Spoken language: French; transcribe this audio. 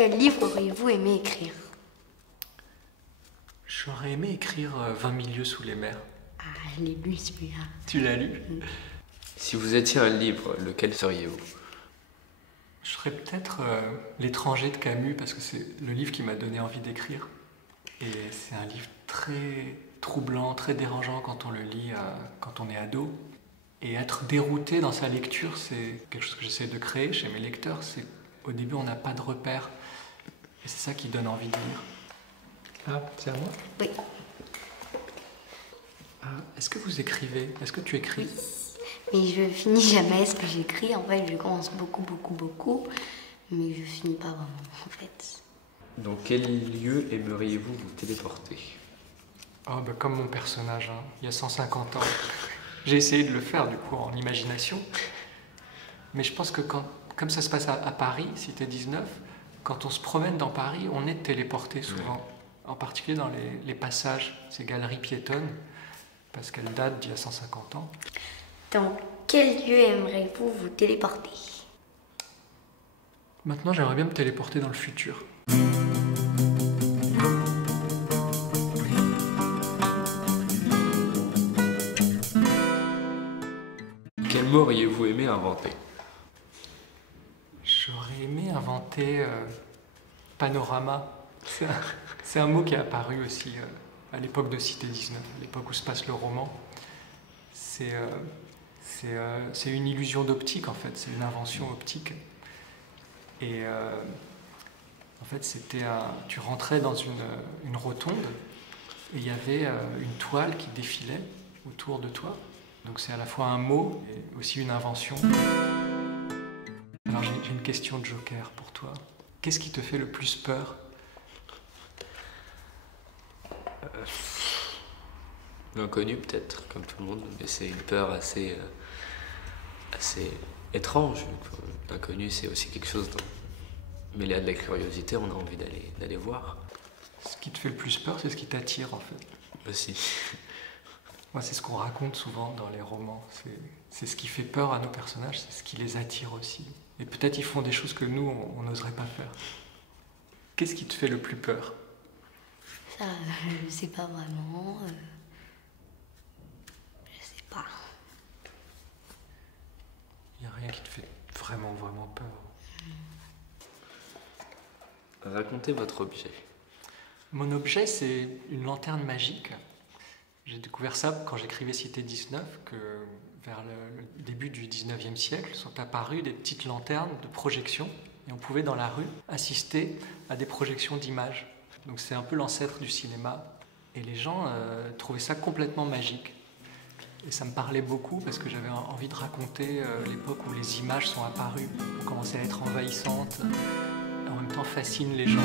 Quel livre auriez-vous aimé écrire? J'aurais aimé écrire 20 000 lieues sous les mers. Ah, je l'ai lu celui-là. Tu l'as lu? Si vous étiez un livre, lequel seriez-vous? Je serais peut-être L'étranger de Camus, parce que c'est le livre qui m'a donné envie d'écrire. Et c'est un livre très troublant, très dérangeant quand on le lit quand on est ado. Et être dérouté dans sa lecture, c'est quelque chose que j'essaie de créer chez mes lecteurs. C'est au début, on n'a pas de repères. Et c'est ça qui donne envie de lire. Ah, c'est à moi? Oui. Ah, est-ce que vous écrivez? Est-ce que tu écris? Mais je finis jamais ce que j'écris. En fait, je commence beaucoup. Mais je finis pas vraiment, en fait. Dans quel lieu aimeriez-vous vous téléporter? Oh, bah, comme mon personnage, hein, il y a 150 ans. J'ai essayé de le faire, du coup, en imagination. Mais je pense que comme ça se passe à Paris, Cité 19, quand on se promène dans Paris, on est téléporté souvent. Ouais. En particulier dans les passages, ces galeries piétonnes, parce qu'elles datent d'il y a 150 ans. Dans quel lieu aimeriez-vous vous téléporter? Maintenant, j'aimerais bien me téléporter dans le futur. Quel mot auriez-vous aimé inventer? J'aurais aimé inventer panorama. C'est un mot qui est apparu aussi à l'époque de Cité 19, à l'époque où se passe le roman. C'est une illusion d'optique en fait, c'est une invention optique. Et en fait, tu rentrais dans une rotonde et il y avait une toile qui défilait autour de toi. Donc c'est à la fois un mot et aussi une invention. Alors j'ai une question de joker pour toi. Qu'est-ce qui te fait le plus peur? L'inconnu peut-être, comme tout le monde, mais c'est une peur assez étrange. L'inconnu, c'est aussi quelque chose mais il y a de la curiosité, on a envie d'aller voir. Ce qui te fait le plus peur, c'est ce qui t'attire en fait. Aussi. Moi, c'est ce qu'on raconte souvent dans les romans. C'est ce qui fait peur à nos personnages, c'est ce qui les attire aussi. Et peut-être ils font des choses que nous, on n'oserait pas faire. Qu'est-ce qui te fait le plus peur? Ça, je sais pas vraiment. Je sais pas. Il n'y a rien qui te fait vraiment peur. Racontez votre objet. Mon objet, c'est une lanterne magique. J'ai découvert ça quand j'écrivais Cité 19, que vers le début du 19e siècle sont apparues des petites lanternes de projection et on pouvait dans la rue assister à des projections d'images. Donc c'est un peu l'ancêtre du cinéma et les gens trouvaient ça complètement magique. Et ça me parlait beaucoup parce que j'avais envie de raconter l'époque où les images sont apparues, ont commencé à être envahissantes, en même temps fascinent les gens.